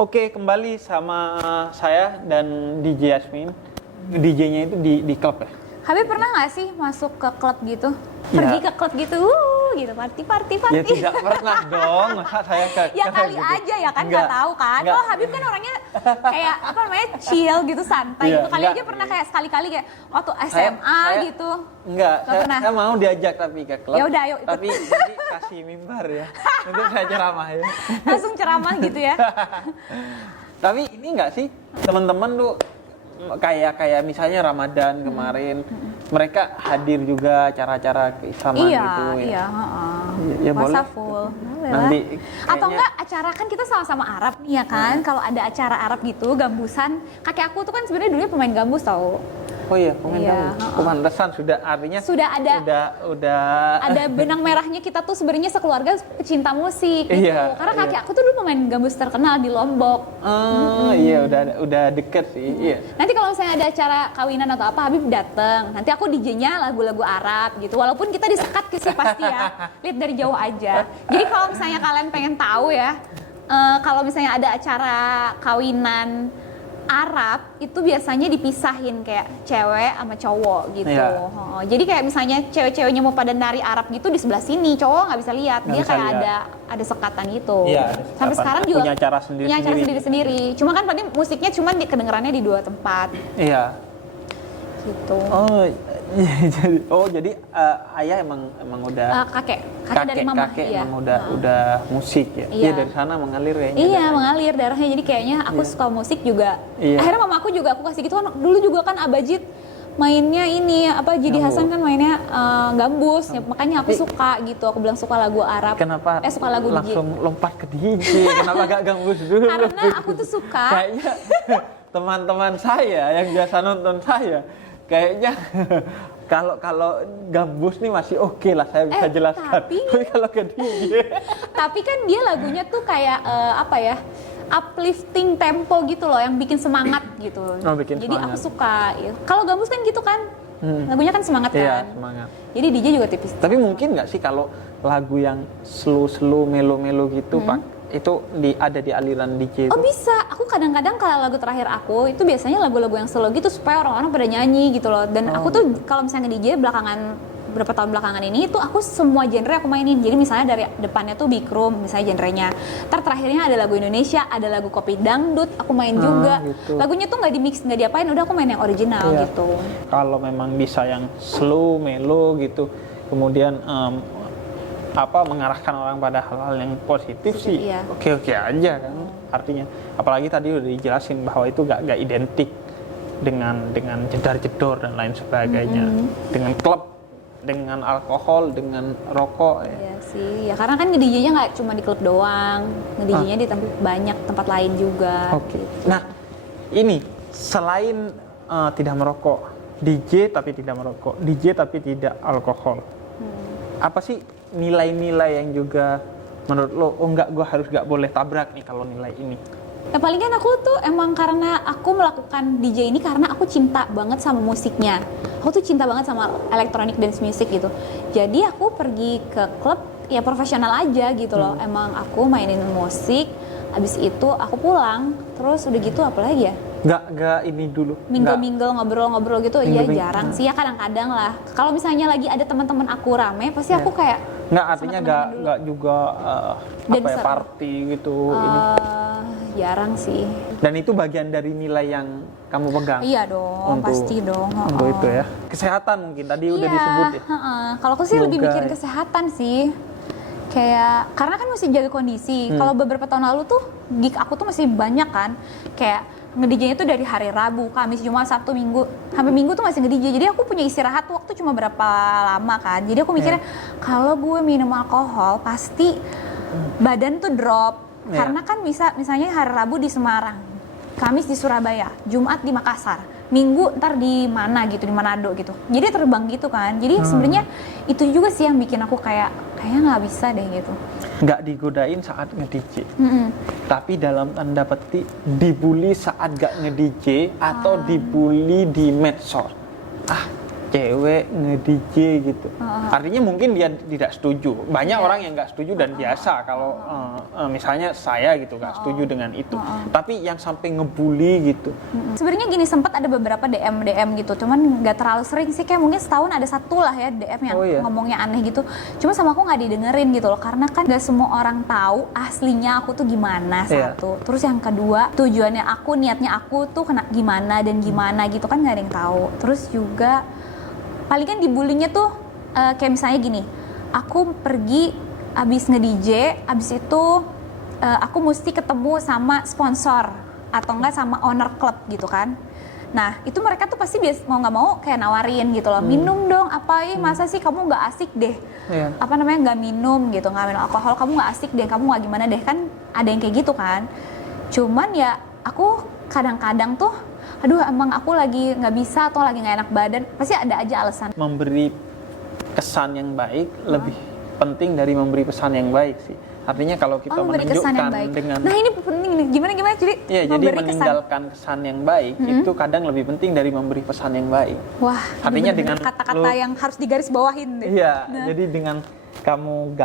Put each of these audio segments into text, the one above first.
Oke, kembali sama saya dan DJ Yasmin. DJ-nya itu di klub ya? Habib pernah nggak sih masuk ke klub gitu? Ya. Pergi ke klub gitu, gitu, party. Ya tidak pernah dong, masa saya ke Ya kali gitu. aja ya kan, nggak tahu kan. Enggak. Oh Habib kan orangnya kayak apa namanya, chill gitu, santai Iya, gitu. Kali enggak. aja pernah kayak sekali-kali kayak waktu SMA gitu. Enggak, Nggak pernah. saya mau diajak tapi ke klub. Ya udah, ayo ikut. Tapi nanti kasih mimbar ya, untuk saya ceramah ya. Langsung ceramah gitu ya. Tapi ini enggak sih, teman-teman tuh kayak misalnya Ramadan kemarin, mereka hadir juga acara-acara keislaman Iya, gitu ya. iya, heeh. Ya, Puasa boleh. full. Boleh Nanti lah. kayaknya- Atau enggak acara kan kita sama-sama Arab nih ya kan. Kalau ada acara Arab gitu, gambusan. Kakek aku tuh kan sebenarnya dulunya pemain gambus tau. Oh iya, pemain Iya, kamu. heeh. Pantesan sudah artinya Sudah ada udah ada benang merahnya, kita tuh sebenarnya sekeluarga pecinta musik gitu. Iya, Karena kakek iya. aku tuh dulu pemain gambus terkenal di Lombok. Oh iya, udah deket sih. Iya. Nanti kalau misalnya ada acara kawinan atau apa, Habib dateng. Nanti aku DJ-nya lagu-lagu Arab gitu. Walaupun kita disekat ke sih pasti ya. Lihat dari jauh aja. Jadi kalau misalnya kalian pengen tahu ya, kalau misalnya ada acara kawinan Arab itu biasanya dipisahin kayak cewek sama cowok gitu. Iya. Jadi kayak misalnya cewek-ceweknya mau pada nari Arab gitu di sebelah sini, cowok nggak bisa lihat. Nggak Dia bisa kayak lihat. ada sekatan gitu. Iya, ada Sampai sekatan. sekarang juga Punya acara punya acara sendiri-sendiri. sendiri-sendiri. Cuma kan tadi musiknya cuma kedengerannya di 2 tempat Iya. gitu. Jadi ayah emang udah Kakek dari mama. kakek iya. emang udah musik ya. Iya. Iya, dari sana mengalir ya. Iya, mengalir darahnya. Jadi kayaknya aku suka musik juga. Iya. Akhirnya mama aku juga aku kasih gitu kan. Dulu juga kan Abajid mainnya ini apa, Jidi Gambus. Hasan kan mainnya gambus. Ya, makanya aku Tapi- suka gitu. Aku bilang suka lagu Arab. Kenapa suka lagu DJ. langsung lompat ke DJ? Kenapa gak gambus dulu? Karena aku tuh suka. Kayaknya teman-teman saya yang biasa nonton saya kayaknya kalau gambus nih masih oke lah, saya bisa jelaskan. tapi- kalau ke DJ Tapi kan dia lagunya tuh kayak apa ya, uplifting tempo gitu loh, yang bikin semangat gitu. Oh, bikin Jadi semangat. aku suka. Ya. Kalau gambus kan gitu kan, lagunya kan semangat iya, kan. semangat. Jadi DJ juga tipis. Tapi mungkin nggak sih kalau lagu yang slow melo gitu Pak, itu ada di aliran DJ itu? Oh bisa, aku kadang-kadang kalau lagu terakhir aku itu biasanya lagu-lagu yang slow gitu supaya orang-orang pada nyanyi gitu loh. Dan aku tuh kalau misalnya nge-DJ beberapa tahun belakangan ini itu aku semua genre aku mainin. Jadi misalnya dari depannya tuh big room misalnya genrenya. Terakhirnya ada lagu Indonesia, ada lagu kopi dangdut, aku main juga. Gitu. Lagunya tuh nggak di mix, nggak diapain, udah aku main yang original Iya. gitu. Kalau memang bisa yang slow, melo gitu, kemudian mengarahkan orang pada hal-hal yang positif sih, iya. oke-oke aja kan artinya. Apalagi tadi udah dijelasin bahwa itu gak identik dengan jedar-jedor dan lain sebagainya, dengan klub, dengan alkohol, dengan rokok. Ya. Iya sih, ya karena kan nge-DJ-nya nggak cuma di klub doang, nge-DJ-nya di banyak tempat lain juga. Oke. Nah, ini selain tidak merokok, DJ tapi tidak merokok, DJ tapi tidak alkohol. Apa sih nilai-nilai yang juga menurut lo, gue gak boleh tabrak nih kalau nilai ini? Ya paling kan aku tuh emang karena aku melakukan DJ ini karena aku cinta banget sama musiknya. Aku tuh cinta banget sama electronic dance music gitu. Jadi aku pergi ke klub ya profesional aja gitu loh. Emang aku mainin musik, habis itu aku pulang, terus udah gitu apa lagi ya? Gak ini dulu. Mingle-mingle, ngobrol-ngobrol gitu, iya Mingle-mingle. jarang sih ya, kadang-kadang lah. Kalau misalnya lagi ada teman-teman aku rame, pasti aku kayak Nggak, artinya sama gak, temen-temen dulu. nggak juga Dancer. party gitu. Ini. jarang sih. Dan itu bagian dari nilai yang kamu pegang. Iya dong, pasti dong. Untuk itu ya. Kesehatan mungkin tadi udah Iya, disebut ya. Kalau aku sih lebih Yoga, mikirin ya. kesehatan sih. Kayak karena kan mesti jaga kondisi. Kalau beberapa tahun lalu tuh gig aku tuh masih banyak kan. Kayak nge-DJ itu dari hari Rabu, Kamis, Jumat, Sabtu, Minggu. Sampai Minggu tuh masih nge-DJ. Jadi aku punya istirahat waktu cuma berapa lama kan. Jadi aku mikirnya kalau gue minum alkohol pasti badan tuh drop. Iya. Karena kan misalnya hari Rabu di Semarang, Kamis di Surabaya, Jumat di Makassar, Minggu ntar di mana gitu, di Manado gitu. Jadi terbang gitu kan. Jadi sebenarnya itu juga sih yang bikin aku kayaknya nggak bisa deh gitu. Nggak digodain saat nge-DJ. Tapi dalam tanda petik dibully saat gak nge-DJ atau dibully di medsos. cewek nge-DJ gitu. Artinya mungkin dia tidak setuju. Banyak orang yang nggak setuju dan biasa kalau misalnya saya gitu nggak setuju dengan itu. Tapi yang sampai ngebully gitu. Sebenarnya gini, sempat ada beberapa DM gitu, cuman nggak terlalu sering sih, kayak mungkin setahun ada satu lah ya DM yang ngomongnya aneh gitu. Cuma sama aku nggak didengerin gitu loh, karena kan nggak semua orang tahu aslinya aku tuh gimana, satu. Terus yang kedua, tujuannya aku, niatnya aku tuh kena gimana dan gimana gitu kan nggak ada yang tahu. Terus juga palingan dibulinya tuh kayak misalnya gini, aku pergi abis nge-DJ, abis itu aku mesti ketemu sama sponsor atau enggak sama owner klub gitu kan. Nah itu mereka tuh pasti mau nggak mau kayak nawarin gitu loh, minum dong apa, masa sih kamu nggak asik deh, apa namanya nggak minum gitu, nggak minum alkohol, kamu nggak asik deh, kamu nggak gimana deh, kan ada yang kayak gitu kan. Cuman ya aku kadang-kadang tuh aduh emang aku lagi nggak bisa atau lagi nggak enak badan, pasti ada aja alasan. Memberi kesan yang baik lebih penting dari memberi pesan yang baik sih. Artinya kalau kita menunjukkan dengan, nah ini penting nih, gimana jadi? Ya, jadi meninggalkan kesan yang baik itu kadang lebih penting dari memberi pesan yang baik. Wah, artinya dengan kata-kata yang harus digaris bawahin deh. Iya, jadi dengan kamu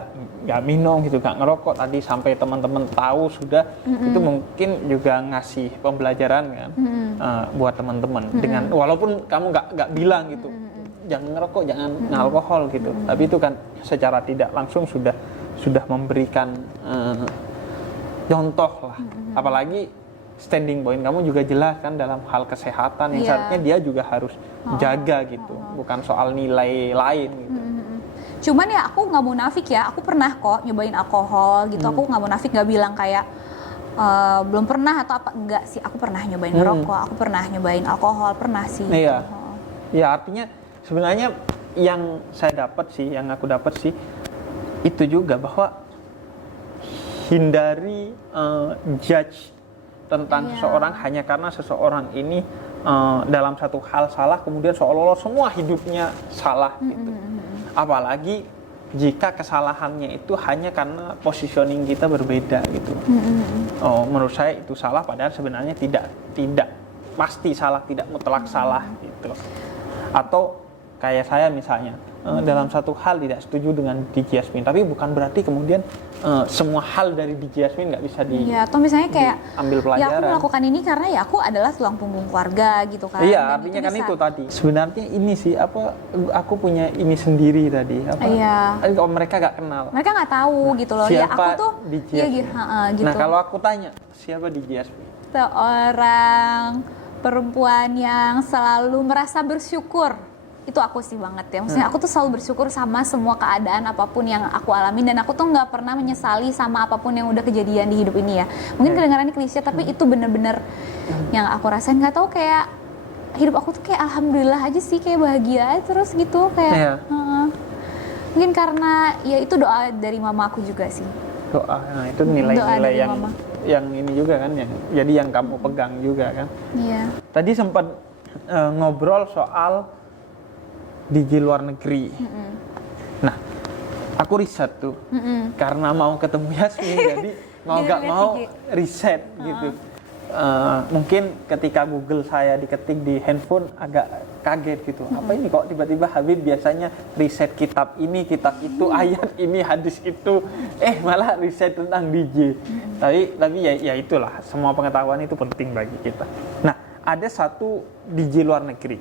nggak minum gitu, nggak ngerokok tadi sampai teman-teman tahu sudah, itu mungkin juga ngasih pembelajaran kan buat teman-teman. Dengan walaupun kamu nggak bilang gitu, jangan ngerokok, jangan alkohol gitu, tapi itu kan secara tidak langsung sudah memberikan contoh lah. Apalagi standing point kamu juga jelas kan dalam hal kesehatan yang seharusnya dia juga harus jaga gitu, bukan soal nilai lain gitu. Cuman ya aku nggak munafik ya, aku pernah kok nyobain alkohol gitu, aku nggak munafik, nggak bilang kayak belum pernah atau apa, enggak sih, aku pernah nyobain ngerokok, aku pernah nyobain alkohol, pernah sih. Iya, gitu. Ya artinya sebenarnya yang saya dapat sih, yang aku dapat sih itu juga bahwa hindari judge tentang seseorang hanya karena seseorang ini dalam satu hal salah, kemudian seolah-olah semua hidupnya salah gitu. Apalagi jika kesalahannya itu hanya karena positioning kita berbeda gitu. Menurut saya itu salah, padahal sebenarnya tidak pasti salah, tidak mutlak salah gitu. Atau kayak saya misalnya dalam satu hal tidak setuju dengan DJ Yasmin, tapi bukan berarti kemudian semua hal dari DJ Yasmin nggak bisa atau misalnya kayak ambil pelajaran. Ya aku melakukan ini karena ya aku adalah tulang punggung keluarga gitu kan. Iya, artinya kan itu tadi. Sebenarnya ini sih aku punya ini sendiri tadi. Kalau mereka nggak kenal. Mereka nggak tahu gitu loh. Siapa ya aku tuh DJ gitu. Nah kalau aku tanya siapa DJ Yasmin? Seorang perempuan yang selalu merasa bersyukur. Itu aku sih banget ya, maksudnya aku tuh selalu bersyukur sama semua keadaan apapun yang aku alami, dan aku tuh nggak pernah menyesali sama apapun yang udah kejadian di hidup ini ya. Mungkin kedengarannya klise, tapi itu bener-bener yang aku rasain. Nggak tahu, kayak hidup aku tuh kayak alhamdulillah aja sih, kayak bahagia aja terus gitu, kayak mungkin karena ya itu doa dari mama aku juga sih. Doa, nah itu nilai-nilai yang ini juga kan, jadi yang kamu pegang juga kan. Iya. Tadi sempat ngobrol soal DJ luar negeri. Nah, aku riset tuh karena mau ketemu Yasmin, jadi mau nggak mau riset gitu. Mungkin ketika Google saya diketik di handphone agak kaget gitu. Apa ini kok tiba-tiba Habib biasanya riset kitab ini, kitab itu, ayat ini, hadis itu, malah riset tentang DJ. Tapi ya itulah, semua pengetahuan itu penting bagi kita. Nah, ada satu DJ luar negeri.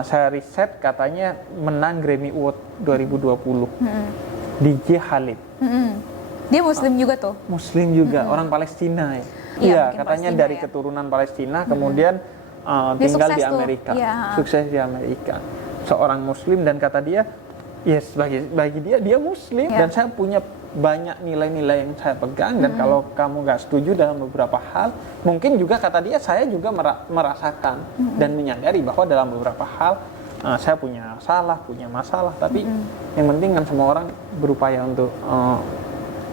Saya riset katanya menang Grammy Award 2020. DJ Khalid. Dia Muslim juga tuh? Muslim juga, orang Palestina ya. Iya, katanya dari keturunan Palestina, kemudian tinggal di Amerika. Sukses di Amerika. Seorang Muslim, dan kata dia, yes, bagi dia Muslim, dan saya punya banyak nilai-nilai yang saya pegang, dan kalau kamu nggak setuju dalam beberapa hal, mungkin juga kata dia, saya juga merasakan dan menyadari bahwa dalam beberapa hal saya punya masalah, tapi yang penting kan semua orang berupaya untuk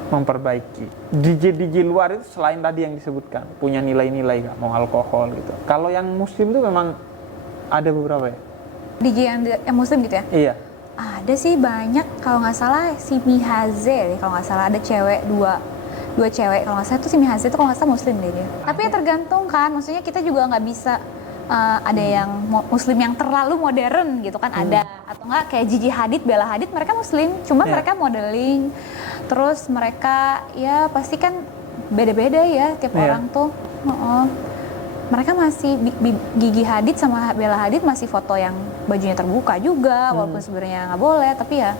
memperbaiki. DJ luar itu selain tadi yang disebutkan, punya nilai-nilai, nggak mau alkohol gitu. Kalau yang Muslim itu memang ada beberapa ya? DJ yang Muslim gitu ya? Iya. Ada sih banyak, kalau nggak salah si Mihaze deh, kalau nggak salah ada cewek dua cewek, kalau nggak salah itu si Mihaze itu kalau nggak salah Muslim deh dia. Tapi ya tergantung kan, maksudnya kita juga nggak bisa ada yang muslim yang terlalu modern gitu kan, ada, atau enggak kayak Gigi Hadid, Bella Hadid, mereka muslim, cuma mereka modeling, terus mereka ya pasti kan beda-beda ya tiap orang tuh. Mereka masih Gigi Hadid sama Bella Hadid masih foto yang bajunya terbuka juga, walaupun sebenarnya nggak boleh, tapi ya.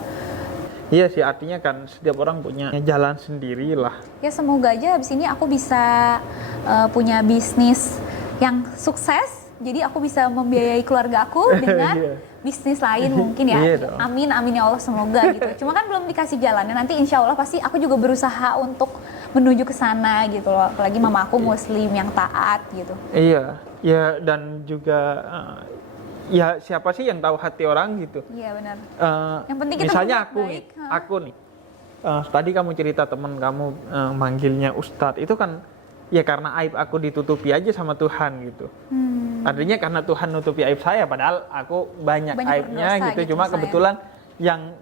Iya sih, artinya kan setiap orang punya jalan sendiri lah. Ya semoga aja abis ini aku bisa punya bisnis yang sukses, jadi aku bisa membiayai keluarga aku dengan bisnis lain mungkin ya. Amin, amin ya Allah, semoga gitu. Cuma kan belum dikasih jalannya, nanti insya Allah pasti aku juga berusaha untuk menuju ke sana gitu loh. Apalagi mama aku muslim yang taat gitu. Iya, ya dan juga ya siapa sih yang tahu hati orang gitu. Iya benar. Yang penting kita misalnya baik. aku nih. Tadi kamu cerita teman kamu manggilnya Ustadz, itu kan ya karena aib aku ditutupi aja sama Tuhan gitu. Artinya karena Tuhan nutupi aib saya, padahal aku banyak aibnya gitu. Cuma kebetulan yang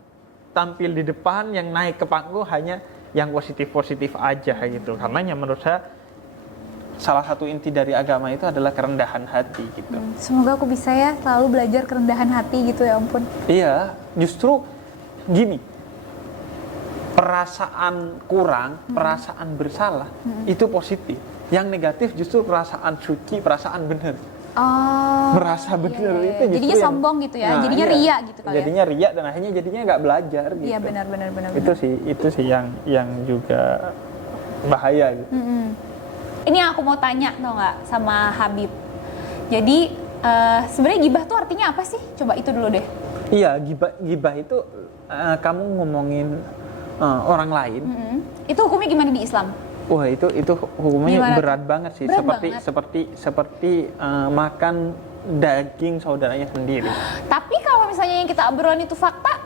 tampil di depan, yang naik ke panggung hanya yang positif-positif aja gitu. Karena menurut saya salah satu inti dari agama itu adalah kerendahan hati gitu. Semoga aku bisa ya selalu belajar kerendahan hati gitu, ya ampun. Iya, justru gini, perasaan kurang, perasaan bersalah itu positif. Yang negatif justru perasaan suci, perasaan benar. Merasa benar itu justru jadinya sombong gitu ya, jadinya ria gitu kali jadinya ria dan akhirnya jadinya nggak belajar gitu. Iya benar. Itu sih yang juga bahaya gitu. Ini yang aku mau tanya, tau nggak, sama Habib. Jadi sebenarnya gibah tuh artinya apa sih? Coba itu dulu deh. Iya, gibah itu kamu ngomongin orang lain. Itu hukumnya gimana di Islam? Wah, itu hukumnya Gimana? berat banget sih. Seperti makan daging saudaranya sendiri. Tapi kalau misalnya yang kita obrolin itu fakta,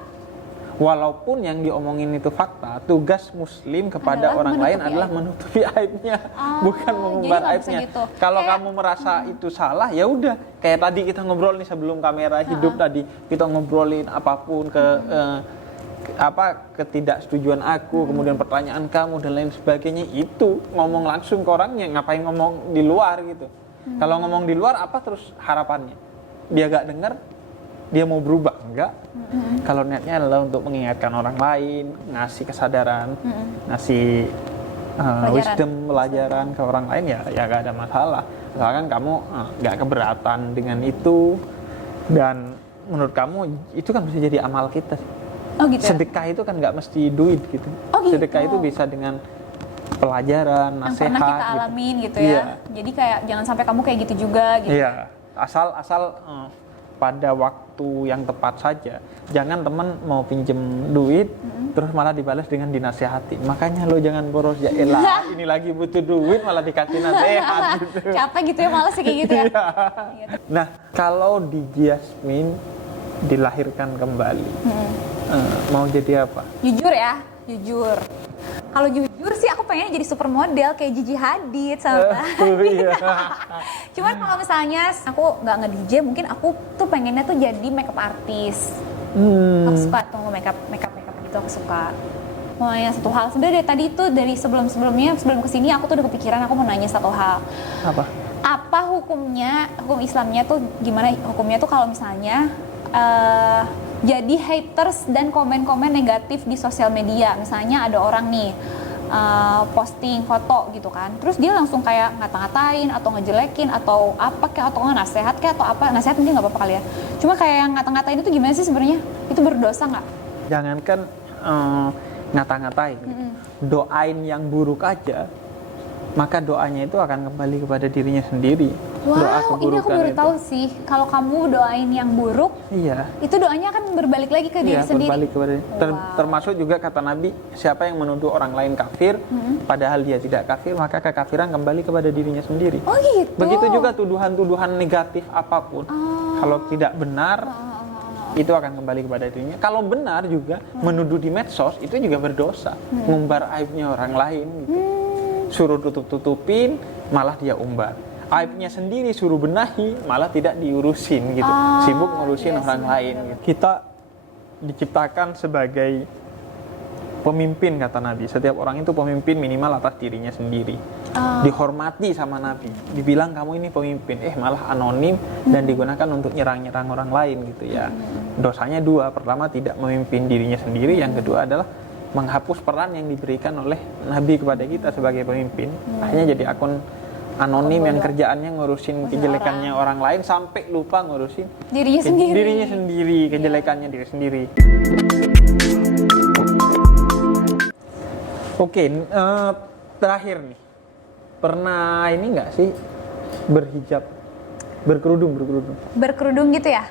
walaupun yang diomongin itu fakta, tugas muslim kepada orang lain adalah menutupi aibnya, bukan mengumbar aibnya. Gitu. Kalau kamu merasa itu salah, ya udah. Kayak tadi kita ngobrol nih sebelum kamera hidup tadi, kita ngobrolin apapun ketidaksetujuan aku, kemudian pertanyaan kamu dan lain sebagainya, itu ngomong langsung ke orangnya, ngapain ngomong di luar gitu. Kalau ngomong di luar apa terus harapannya? Dia gak dengar, dia mau berubah? Enggak. Kalau niatnya adalah untuk mengingatkan orang lain, ngasih kesadaran, ngasih wisdom, pelajaran ke orang lain, ya gak ada masalah. Misalkan kamu gak keberatan dengan itu, dan menurut kamu itu kan bisa jadi amal kita sih. Oh gitu. Sedekah itu kan nggak mesti duit gitu. Gitu. Sedekah itu bisa dengan pelajaran, nasihat. Yang pernah kita alamin gitu ya. Jadi kayak jangan sampai kamu kayak gitu juga gitu. Iya. Asal pada waktu yang tepat saja. Jangan teman mau pinjem duit, terus malah dibalas dengan dinasihati. Makanya lo jangan boros, ya elah, ini lagi butuh duit malah dikasih nasihat gitu. Capek gitu ya, malas kayak gitu ya. Nah, kalau di Jasmine dilahirkan kembali, mau jadi apa? Jujur ya, jujur. Kalau jujur sih aku pengen jadi supermodel kayak Gigi Hadid sama Cuman kalau misalnya aku nggak nge-DJ, mungkin aku tuh pengennya tuh jadi makeup artist. Aku suka tuh makeup gitu, aku suka. Mau nanya satu hal, sebenarnya dari tadi tuh dari sebelum kesini aku tuh udah kepikiran, aku mau nanya satu hal. Apa hukumnya, hukum Islamnya tuh gimana hukumnya tuh kalau misalnya jadi haters dan komen-komen negatif di sosial media. Misalnya ada orang nih posting foto gitu kan, terus dia langsung kayak ngata-ngatain atau ngejelekin atau apa kayak, atau nasihat kayak, atau apa, nasihat mungkin nggak apa-apa kali ya, cuma kayak yang ngata-ngatain itu gimana sih sebenarnya? Itu berdosa nggak? Jangankan ngata-ngatain, doain yang buruk aja, maka doanya itu akan kembali kepada dirinya sendiri. Wow, ini aku baru tahu sih. Kalau kamu doain yang buruk, itu doanya akan berbalik lagi ke diri sendiri. Berbalik kepada termasuk juga kata Nabi, siapa yang menuduh orang lain kafir, padahal dia tidak kafir, maka kekafiran kembali kepada dirinya sendiri. Oh gitu. Begitu juga tuduhan-tuduhan negatif apapun, kalau tidak benar, itu akan kembali kepada dirinya. Kalau benar juga, menuduh di medsos, itu juga berdosa. Ngumbar aibnya orang lain gitu. Suruh tutup-tutupin, malah dia umbar. Aibnya sendiri suruh benahi, malah tidak diurusin gitu. Sibuk ngurusin orang lain gitu. Kita diciptakan sebagai pemimpin, kata Nabi. Setiap orang itu pemimpin minimal atas dirinya sendiri. dihormati sama Nabi. Dibilang kamu ini pemimpin, malah anonim dan digunakan untuk nyerang-nyerang orang lain gitu ya. Dosanya dua, pertama tidak memimpin dirinya sendiri, yang kedua adalah menghapus peran yang diberikan oleh Nabi kepada kita sebagai pemimpin. Akhirnya jadi akun anonim yang kerjaannya ngurusin kejelekannya orang lain sampai lupa ngurusin dirinya sendiri, kejelekannya diri sendiri. Oke, terakhir nih, pernah ini nggak sih berhijab, berkerudung gitu ya?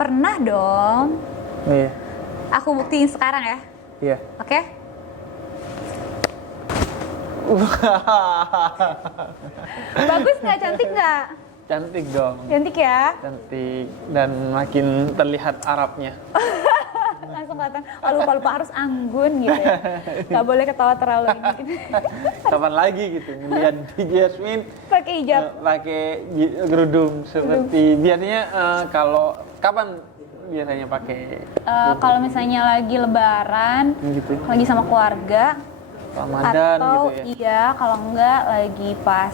Pernah dong. Iya. Aku buktiin sekarang ya. Iya. Oke? Bagus nggak? Cantik nggak? Cantik dong. Cantik ya? Cantik dan makin terlihat Arabnya. Langsung kelihatan, lupa harus anggun gitu ya. Nggak boleh ketawa terlalu ini. Kapan lagi gitu ngeliat di Jasmine Pakai hijab. pakai kerudung seperti biasanya. Kalau kapan biasanya pakai? Kalau misalnya lagi lebaran, Gitu. lagi sama keluarga, Ramadan atau gitu ya. iya kalau enggak lagi pas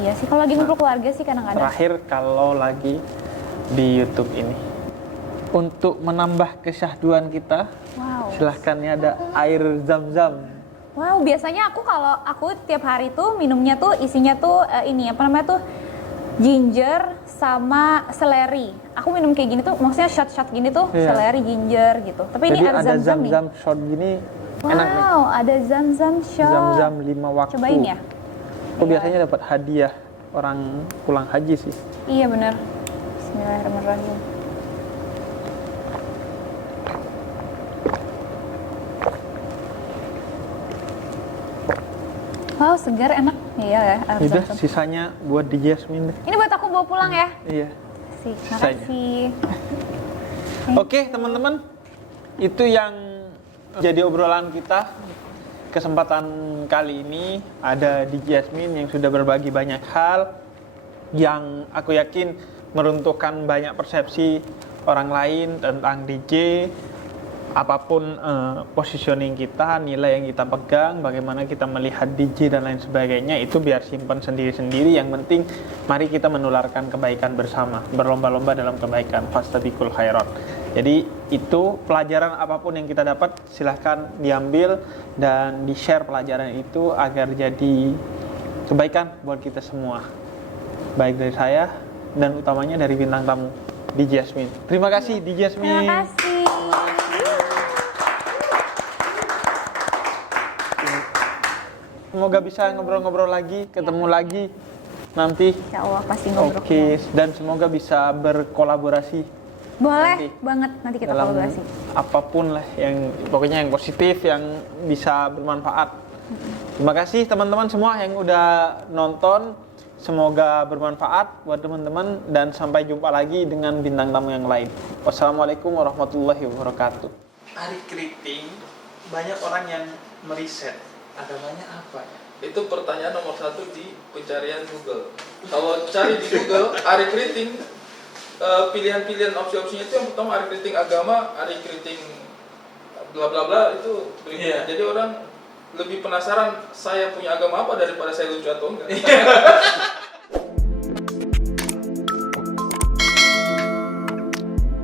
iya sih kalau lagi ngumpul keluarga sih kadang-kadang. Terakhir kalau lagi di YouTube ini, untuk menambah kesyahduan kita, Wow. silahkan ya, ada air zam-zam. Wow, biasanya kalau aku tiap hari tuh minumnya tuh isinya tuh ini apa namanya tuh ginger sama seleri. Aku minum kayak gini tuh maksudnya shot gini tuh seleri ginger gitu. Tapi Jadi ini air ada zam-zam nih. zam-zam shot gini, enak nih. Wow, ada zam-zam shot. Zam-zam 5 waktu. Cobain ya. Aku biasanya dapat hadiah orang pulang haji sih. Iya benar. Bismillahirrahmanirrahim. Wow, segar, enak. Iya ya, air Udah, zam-zam. sisanya buat di Jasmine deh. Ini buat aku bawa pulang ya. Iya. Makasih. Oke, teman-teman. Itu yang jadi obrolan kita. Kesempatan kali ini ada di Jasmine yang sudah berbagi banyak hal yang aku yakin meruntuhkan banyak persepsi orang lain tentang DJ. Apapun positioning kita, nilai yang kita pegang, bagaimana kita melihat DJ dan lain sebagainya, itu biar simpan sendiri-sendiri. Yang penting mari kita menularkan kebaikan bersama, berlomba-lomba dalam kebaikan, fastabiqul khairat. Jadi itu pelajaran apapun yang kita dapat silahkan diambil dan di-share pelajaran itu agar jadi kebaikan buat kita semua. Baik dari saya dan utamanya dari bintang tamu di Jasmine. Terima kasih di Jasmine. Terima kasih. Semoga bisa ngobrol-ngobrol lagi, ketemu lagi nanti. Insya Allah pasti ngobrol. Oke, dan semoga bisa berkolaborasi. Boleh banget, nanti kita dalam kolaborasi. apapun lah yang pokoknya yang positif, yang bisa bermanfaat. Terima kasih teman-teman semua yang udah nonton. Semoga bermanfaat buat teman-teman dan sampai jumpa lagi dengan bintang tamu yang lain. Wassalamualaikum warahmatullahi wabarakatuh. Ari Kriting, banyak orang yang meriset agamanya apa ya? Itu pertanyaan nomor 1 di pencarian Google. Kalau cari di Google, Ari Kriting, pilihan-pilihan opsi-opsinya itu yang pertama Ari Kriting agama, Ari Kriting bla bla bla, itu berikutnya. Jadi orang lebih penasaran saya punya agama apa daripada saya lucu atau enggak.